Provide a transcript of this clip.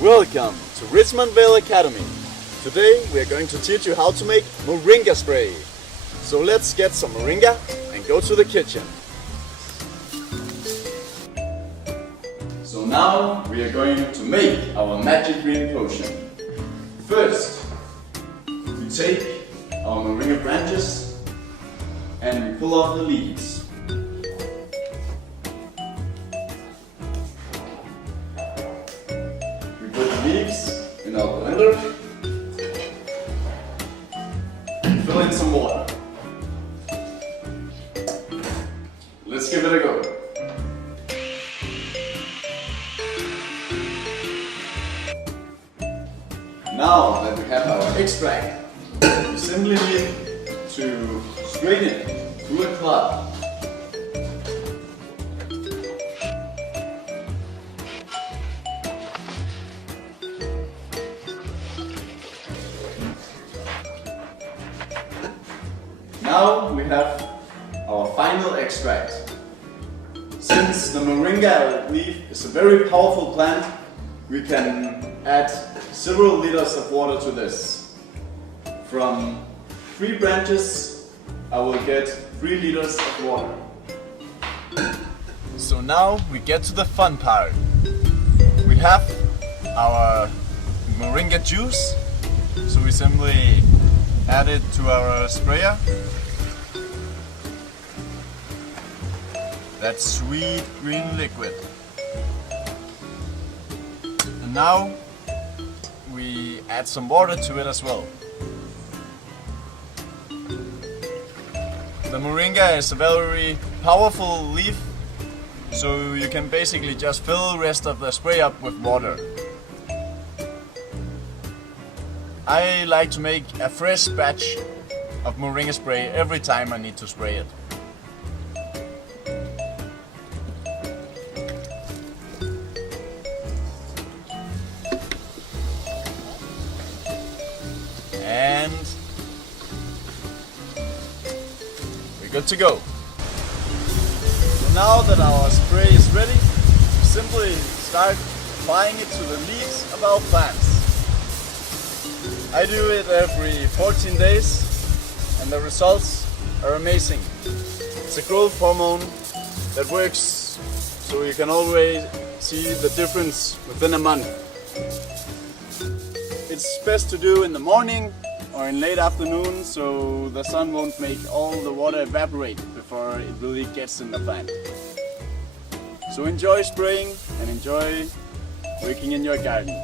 Welcome to Richmondville Academy. Today we are going to teach you how to make Moringa spray. So let's get some Moringa and go to the kitchen. So now we are going to make our magic green potion. First, we take our Moringa branches and we pull off the leaves. Leaves in our blender and fill in some water. Let's give it a go. Now that we have our extract, we simply need to strain it through a cloth. Now we have our final extract. Since the Moringa leaf is a very powerful plant, we can add several liters of water to this. From 3 branches, I will get 3 liters of water. So now we get to the fun part. We have our Moringa juice, so we simply add it to our sprayer. That sweet green liquid. And now we add some water to it as well. The Moringa is a very powerful leaf, so you can basically just fill the rest of the spray up with water. I like to make a fresh batch of Moringa spray every time I need to spray it. And we're good to go. So now that our spray is ready, we simply start applying it to the leaves of our plants. I do it every 14 days and the results are amazing. It's a growth hormone that works so you can always see the difference within a month. It's best to do in the morning or in late afternoon so the sun won't make all the water evaporate before it really gets in the plant. So enjoy spraying and enjoy working in your garden.